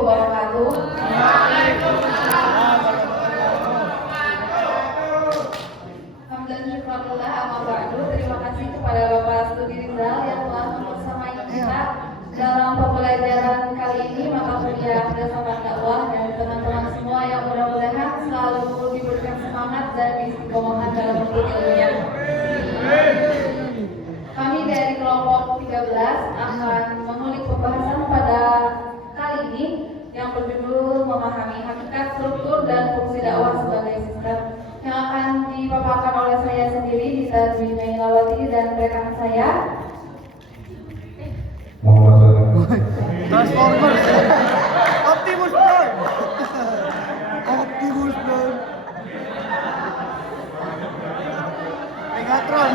wabarakatuh. Terima kasih kepada Bapak Studi Rizal yang telah membersamai kita dalam pembelajaran kali ini mata kuliah Filsafat Dakwah, dan teman-teman semua yang mudah-mudahan selalu diberikan semangat dan istiqomah dalam menuntut ilmunya. Kami dari kelompok 13 akan mengulik pembahasan pada kali ini yang berjudul memahami hakikat, struktur, dan fungsi dakwah sebagai sistem, yang akan dipaparkan oleh saya sendiri, Dita Dwi Nailawati, dan rekan saya Transformers, Optimus Prime, Optimus Prime, Megatron.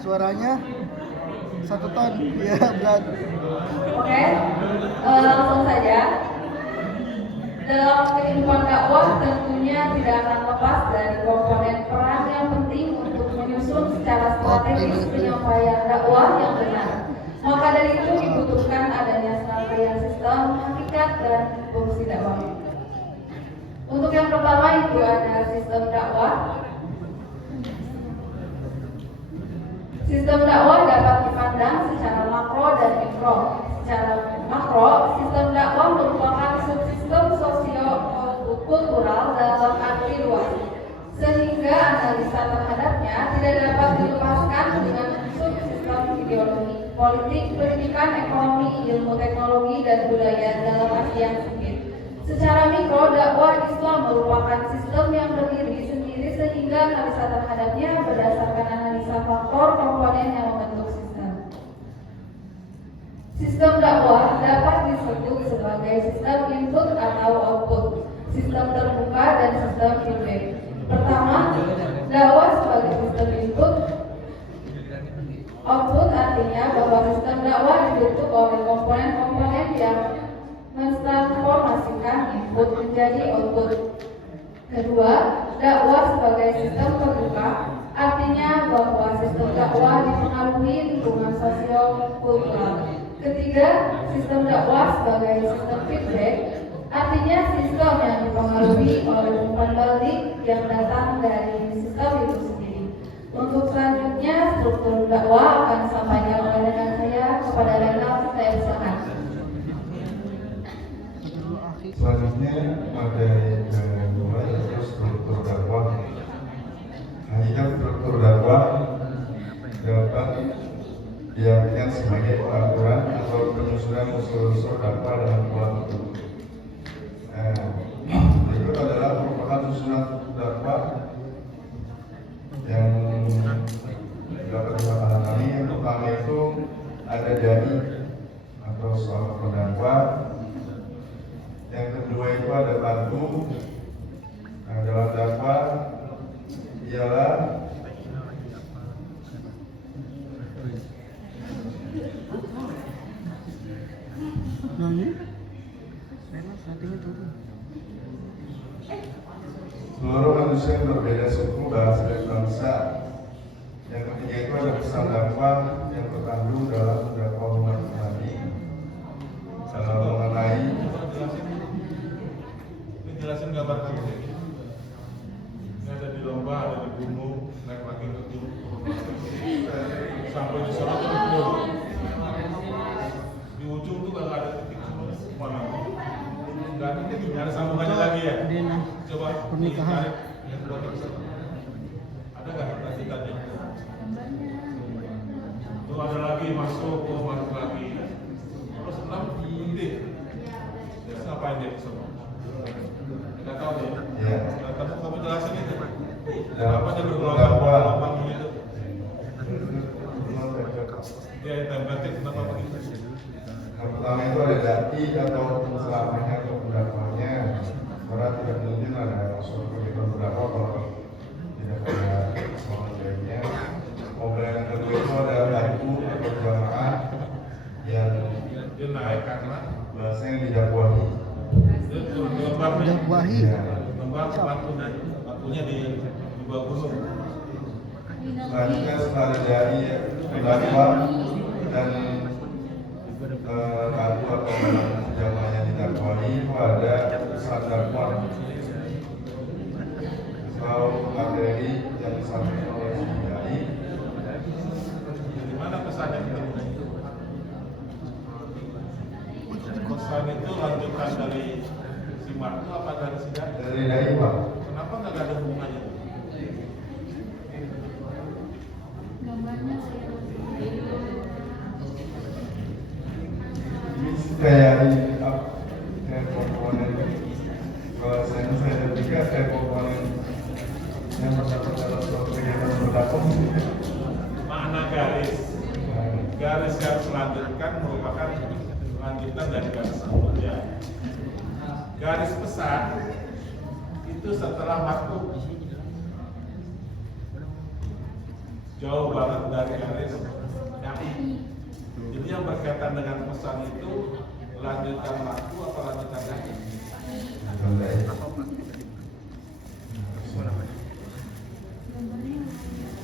Suaranya 1 ton, ya berat. Oke, langsung saja. Dalam kehidupan dakwah tentunya tidak akan lepas dari komponen peran yang penting untuk menyusun secara strategis penyampaian dakwah yang benar. Maka dari itu dibutuhkan adanya serangkaian sistem, hakikat, dan fungsi dakwah. Untuk yang pertama itu ada sistem dakwah. Sistem dakwah dapat dipandang secara makro dan mikro. Secara makro, sistem dakwah merupakan subsistem sosio-kultural dalam arti luas, sehingga analisa terhadapnya tidak dapat dilepaskan dengan subsistem ideologi, politik, pendidikan, ekonomi, ilmu teknologi, dan budaya dalam arti yang sempit. Secara mikro, dakwah Islam merupakan sistem yang berdiri sendiri, sehingga analisa terhadapnya berdasarkan analisa faktor komponen yang membentuk sistem. Sistem dakwah dapat disebut sebagai sistem input atau output, sistem terbuka, dan sistem feedback. Pertama, dakwah sebagai sistem input. Output artinya bahwa sistem dakwah dibentuk oleh komponen-komponen yang mentransformasikan input menjadi output. Kedua, dakwah sebagai sistem terbuka artinya bahwa sistem dakwah dipengaruhi lingkungan sosio-kultural. Ketiga, sistem dakwah sebagai sistem feedback artinya sistem yang dipengaruhi oleh umpan balik yang datang dari sistem itu sendiri. Untuk selanjutnya, struktur dakwah akan disampaikan oleh rekan saya kepada Renal. Saya usahakan. Selanjutnya materi kedua yaitu struktur dakwah. Hakikat struktur dakwah dapat diartikan sebagai pengaturan atau penyusunan unsur-unsur dakwah dalam suatu. Berikut adalah merupakan susunan dakwah yang dapat kita pahami. Yang pertama itu ada dai atau seorang pendakwah. Yang kedua itu ada batu. Dalam dakwah ialah seluruh manusia yang berbeda suku, bahasa, dan bangsa. Yang ketiga itu ada pesan dakwah yang terkandung dalam dakwah umat Nabi mengenai jelasin gambar kamu ini ada di lomba, ada di gunung, naik lagi ke gunung sampai di sana tuh di ujung tuh kalau ada titik mana nggak ada titik, ada sambungannya lagi ya. Coba pernikahan yang buat tersebut ada nggak titiknya? Tuh ada lagi masuk lagi terus 6 titik. Terus ngapain dia semua? Nggak tahu ya. Kamu jelasin itu. Apa dia bergelombang begitu? Ya, berarti kenapa begitu? Yang pertama itu ada dai atau penceramahnya atau pendakwahnya. Karena tidak mungkin ada suatu kegiatan berdakwah kalau tidak ada seorang lainnya. Kemudian yang kedua itu ada lagu atau jamaah yang Dia naik karena bahasanya didakwahi. Dakwahi. Lembah batunya di bawah gunung. Selanjutnya setelah ada dai, pendakwah, dan lagu atau zamannya didakwai itu ada pesan dakwah atau materi yang disampaikan oleh si dai. Di mana pesannya itu? Pesan itu lanjutan dari si Martu apa dari si dai? Dari dai Pak. Kenapa nggak ada hubungannya? Kayak ini kayak komponen kalau saya pikir kayak komponen yang terdapat dalam suatu kegiatan berdakwah. Makna garis yang selanjutkan merupakan lanjutan dari garis sebelumnya. Garis pesan itu setelah waktu jauh banget dari garis yang jadi yang berkaitan dengan pesan itu lanjutan waktu atau lanjutan garis?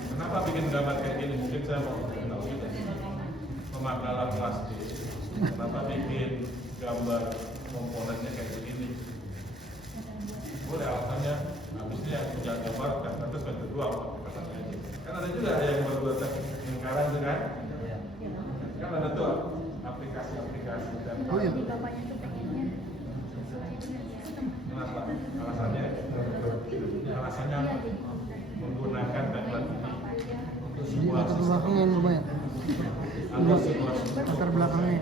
Kenapa bikin gambar kayak gini? Mungkin saya mau tahu gitu. Pemaknalan plastik. Kenapa bikin gambar komponennya kayak begini? Boleh alasannya, habisnya punya gambar kan terus yang kedua kan ada juga yang berbuat lingkaran juga kan ada tuh aplikasi-aplikasi dan Oh iya. kenapa? Alasannya apa? Menggunakan gambar ini untuk Jadi sebuah latar belakangnya lumayan. atau sebuah Latar belakangnya.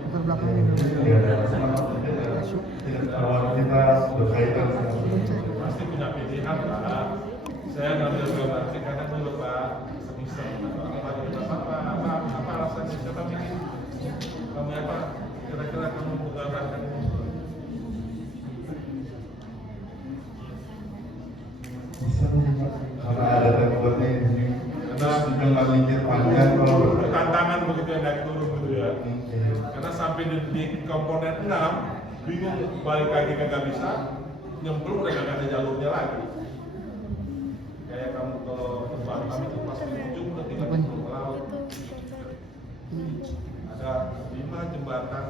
Latar belakangnya lumayan. Tidak ada masalah. Kalau kita berkaitan dengan pasti punya pilihan lah. Saya ngambil gambar karena dulu Pak semisal apa alasannya siapa bikin kamu apa kira-kira kamu menggambarkan karena ada template ini dengan mikir panjang kalau tantangan begitu yang naik turun gitu ya. Karena sampai di komponen 6 bingung balik lagi nggak bisa nyemplung udah nggak ada jalurnya lagi. Kayak kamu kalau ke Batam itu pas di ujung udah tinggal nyemplung ke laut. Ada 5 jembatan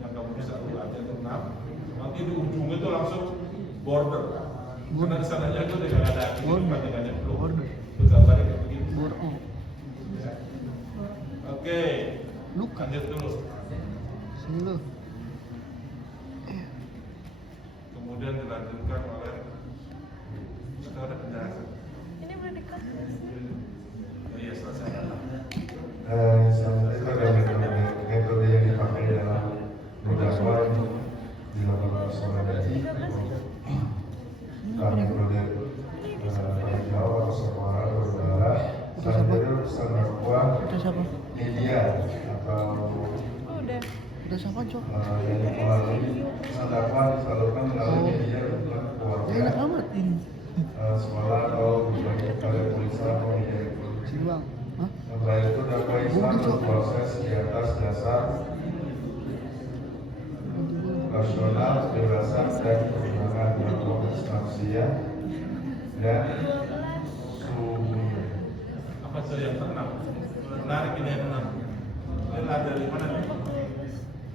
yang kamu bisa lewati itu 6. Nanti di ujungnya itu langsung border. Karena di sananya itu udah nggak ada kehidupan dengan nyemplung. Border. Itu gambarnya kayak begini. Borong. Ya. Oke, Luka. lanjut dulu. Sini lu. Kemudian dilanjutkan oleh saudara penjelasan. Ini boleh dekat. Oh iya selesai. itu ada metode yang dipakai dalam berdakwah di lapangan suara dai metode Jawa atau Suara atau Udara selanjutnya pesan dakwah Udah siapa? media atau Oh, udah. Udah siapa, Cok? yang melalui pesan dakwah disalurkan melalui media bukan Ya keluarga enak amat ini. sekolah atau berbagai kalian tulisan atau media elektronik. Silang. Hah? Setelah itu dakwah Islam berproses di atas dasar rasional, kebebasan dan perkembangan berkonteks nafsiyah dan suhiyah. Apa saja yang tenang? Menarik ini yang tenang. Ini ada dari mana nih?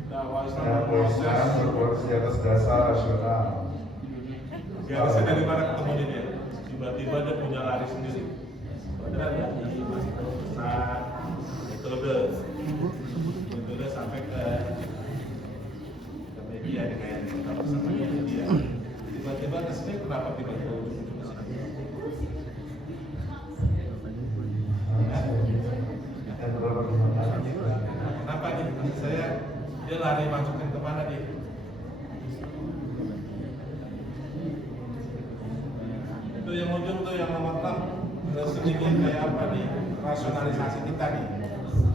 Dakwah Islam Dakwah Islam berproses. berproses di atas dasar rasional. Garisnya dari mana ketemu dia? Tiba-tiba dia punya lari sendiri. Padahal ya, masih terus besar. Metode sampai ke media nih kayak kita bersama media. Tiba-tiba ke sini kenapa tiba-tiba ujung-ujung ke sini? Dan beberapa perkembangan. Kenapa nih? Saya dia lari masukin kemana dia? Itu yang ujung tuh yang nomor 6 sedikit kayak apa nih? Rasionalisasi kita nih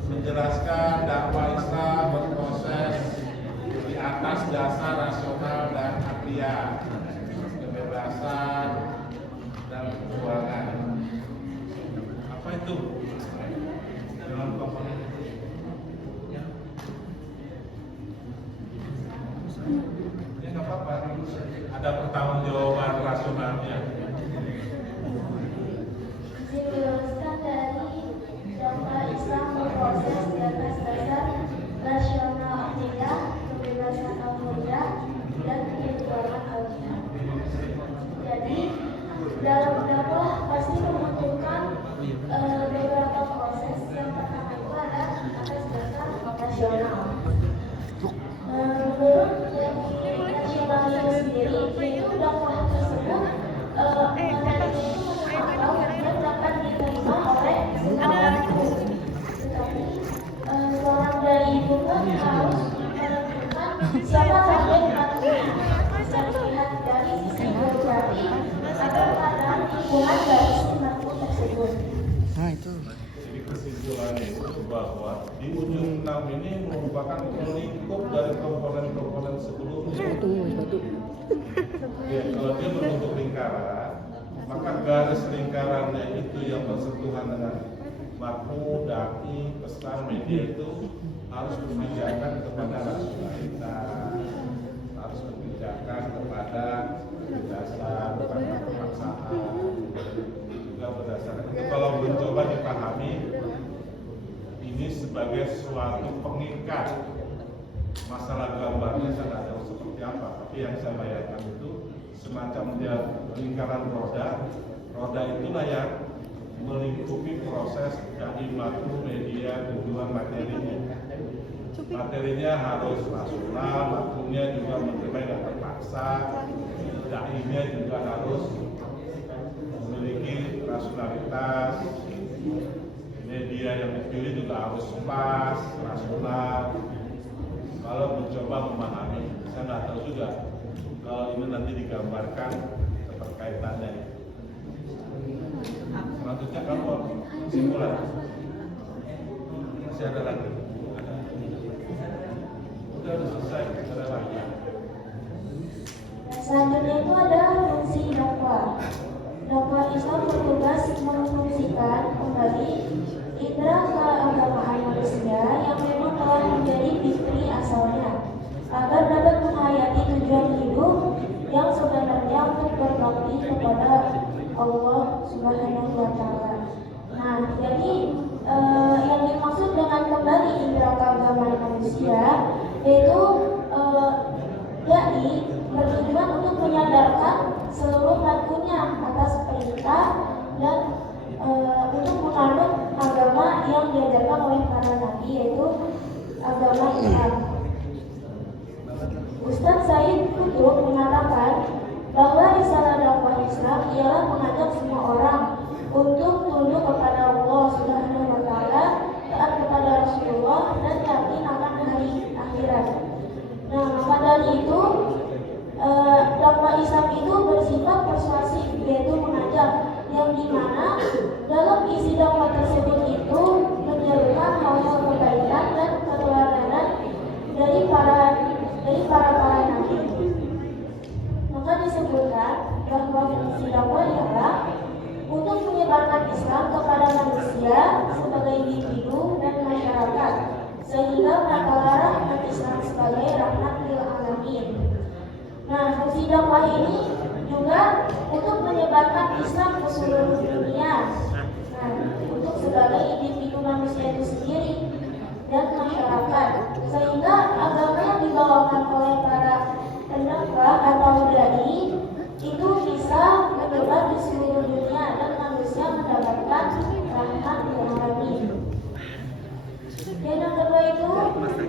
menjelaskan dakwah Islam berproses di atas dasar rasional dan akliah, kebebasan dan keuangan. Apa itu? Dalam komponen ya nggak apa-apa, ada pertanggungjawaban rasionalnya. Dijelaskan dari dakwah Islam berproses di atas dasar nasional. Menurut nasional itu sendiri, yaitu dakwah tersebut dapat diterima oleh semua manusia. Tetapi seorang dai itu pun harus menentukan siapa saja yang dan melihat dari sisi geografi atau keadaan lingkungan dari si makhluk tersebut. Nah itu. Jadi kesimpulannya itu bahwa di ujung 6 ini merupakan pelingkup dari komponen-komponen sebelumnya. Ya, kalau dia berbentuk lingkaran, maka garis lingkarannya itu yang bersentuhan dengan baku, dai, pesan, media itu harus berpijakan kepada rasionalitas, harus berpijakan kepada dasar bukan kepaksaan, juga berdasarkan itu kalau mencoba dipahami ini sebagai suatu pengikat masalah gambarnya saya nggak tahu seperti apa, tapi yang saya bayangkan itu semacam dia lingkaran roda itulah yang melingkupi proses kaimatu media tujuan materinya. Materinya harus rasional, makunya juga menerima yang terpaksa, dainya juga harus memiliki rasionalitas, media yang dipilih juga harus pas, rasional. Kalau mencoba memahami, saya nggak tahu juga kalau ini nanti digambarkan keterkaitannya. Selanjutnya kamu kesimpulan. Masih ada lagi? Udah selesai, ada lagi. Selanjutnya itu ada fungsi dakwah. Dakwah Islam bertugas memfungsikan kembali indera keagamaan manusia yang memang telah menjadi fitri asalnya, agar dapat menghayati tujuan hidup yang sebenarnya untuk berbakti kepada Allah Subhanahu wa Ta'ala. Nah, jadi yang dimaksud dengan kembali indera keagamaan manusia yaitu dai bertujuan untuk menyadarkan seluruh makhluknya atas perintah dan untuk menganut agama yang diajarkan oleh para nabi, yaitu agama Islam. Ustadz Said Kutub mengatakan bahwa risalah dakwah Islam ialah mengajak semua orang untuk tunduk kepada Allah Subhanahu wa Ta'ala, taat kepada Rasulullah, dan yakin akan hari akhirat. Nah, maka dari itu dakwah Islam itu bersifat persuasif, yaitu mengajak, yang dimana dalam isi dakwah tersebut itu menyerukan hal-hal kebaikan dan keteladanan dari para nabi. Maka disebutkan bahwa fungsi dakwah ialah untuk menyebarkan Islam kepada manusia sebagai individu dan masyarakat, sehingga menakalah rahmat Islam sebagai rahmat lil alamin. Nah, fungsi dakwah ini juga untuk menyebarkan Islam ke seluruh dunia. Nah, untuk sebagai individu manusia itu sendiri dan masyarakat, sehingga agama yang dibawakan oleh para pendakwah atau dai itu bisa menyebar di seluruh dunia dan manusia mendapatkan rahmat lil alamin. Dan yang kedua itu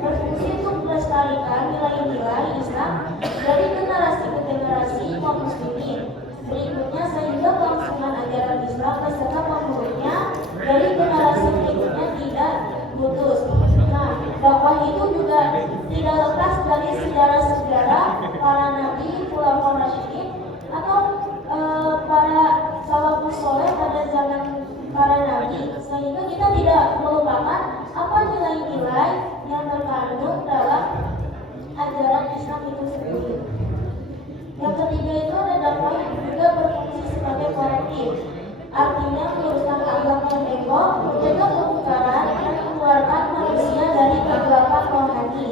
berfungsi untuk melestarikan nilai-nilai Islam dari generasi ke generasi kaum muslimin berikutnya, sehingga kelangsungan ajaran Islam beserta pemeluknya dari generasi berikutnya tidak putus. Nah, dakwah itu juga tidak lepas dari sejarah-sejarah para nabi, khulafaur rasyidin atau para salafus saleh pada zaman para nabi, sehingga kita tidak melupakan apa nilai-nilai yang terkandung dalam ajaran Islam itu sendiri. Yang ketiga itu ada dakwah yang juga berfungsi sebagai korektif, artinya meluruskan akhlak yang bengkok, mencegah kemungkaran, dan mengeluarkan manusia dari kegelapan rohani.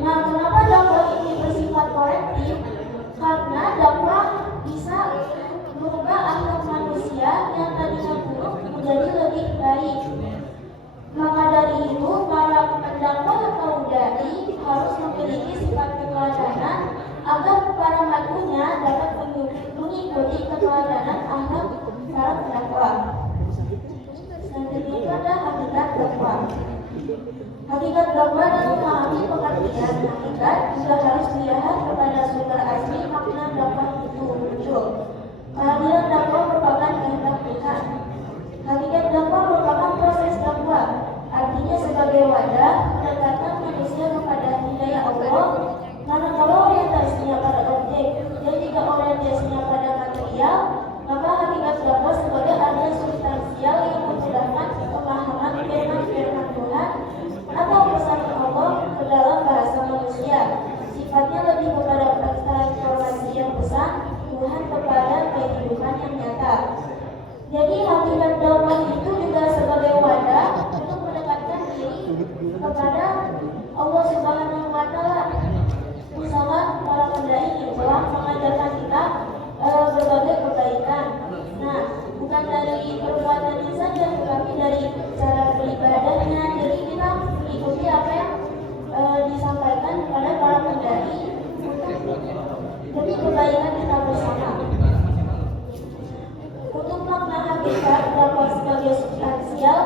Nah, kenapa dakwah ini bersifat korektif? Karena dakwah bisa merubah akhlak manusia yang tadinya buruk menjadi lebih baik. Maka dari itu, para pendakwah atau dai harus memiliki sifat keteladanan agar para makhluknya dapat mengikuti keteladanan akhlak para pendakwah. Selanjutnya itu ada hakikat dakwah. Hakikat dakwah dan memahami pengertian hakikat juga harus dilihat kepada sumber asli makna dakwah itu muncul. Kehadiran dakwah merupakan kehendak Tuhan. Hakikat dakwah merupakan proses dakwah, artinya sebagai wadah pendekatan manusia kepada hidayah Allah. Manakala orientasinya pada objek dan jika orientasinya pada material, maka hakikat dakwah sebagai aliran substansial yang memudahkan pemahaman firman Tuhan atau pesan Allah ke dalam bahasa manusia. Sifatnya lebih kepada transformasi yang pesan Tuhan kepada kehidupan yang nyata. Jadi hakikat dakwah itu juga sebagai wadah untuk mendekatkan diri kepada Allah Subhanahu wa Ta'ala. Misalkan para pendai telah mengajarkan kita berbagai kebaikan. Nah, bukan dari perbuatannya saja, tetapi dari cara beribadahnya. Jadi kita mengikuti apa yang disampaikan kepada para pendai demi kebaikan kita bersama. Untuk makna hakikat dakwah sebagai substansial,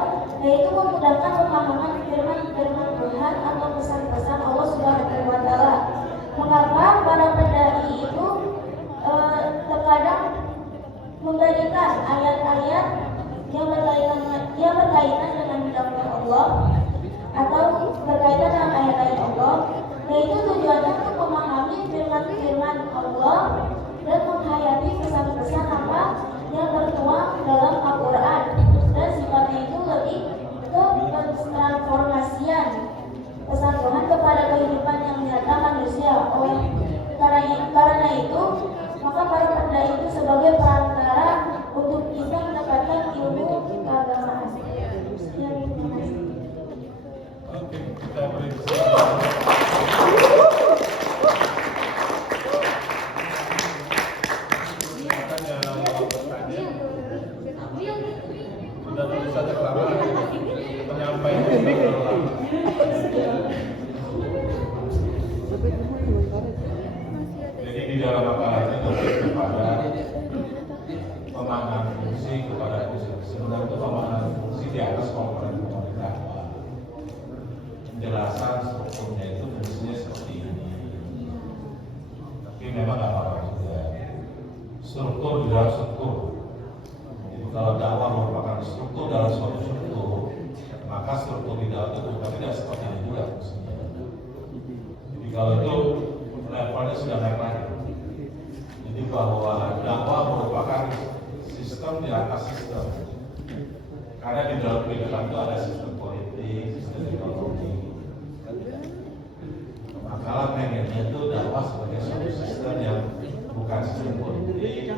yaitu memudahkan pemahaman firman-firman Tuhan atau pesan-pesan Allah Subhanahu wa Ta'ala. Mengapa para pendai itu terkadang memberikan ayat-ayat yang berkaitan dengan dakwah Allah atau berkaitan dengan ayat-ayat Allah, yaitu tujuannya untuk memahami firman-firman Allah dan menghayati pesan-pesan apa yang tertuang dalam Al-Quran, dan sifatnya itu lebih ke transformasian pesan Tuhan kepada kehidupan yang nyata manusia. Karena itu, maka para pendai itu sebagai perantara untuk bisa mendapatkan ilmu keagamaan. Ya, terima kasih. Oke, kita beri sudah tulis saja kelamaan penyampaian. Jadi di dalam makalah ini lebih kepada pemahaman fungsi kepada fungsi. Sebenarnya itu pemahaman fungsi di atas komponen dakwah. Penjelasan strukturnya itu fungsinya seperti ini. Tapi memang nggak apa-apa juga. Struktur di dalam struktur. Jadi kalau dakwah merupakan struktur dalam suatu struktur, maka struktur di dalam itu tidak seperti ini juga fungsinya. Jadi kalau itu levelnya sudah naik lagi. Jadi bahwa dakwah merupakan sistem di atas sistem. Karena di dalam kehidupan itu ada sistem politik, sistem ekonomi. Maka pengennya itu dakwah sebagai suatu sistem yang bukan sistem politik,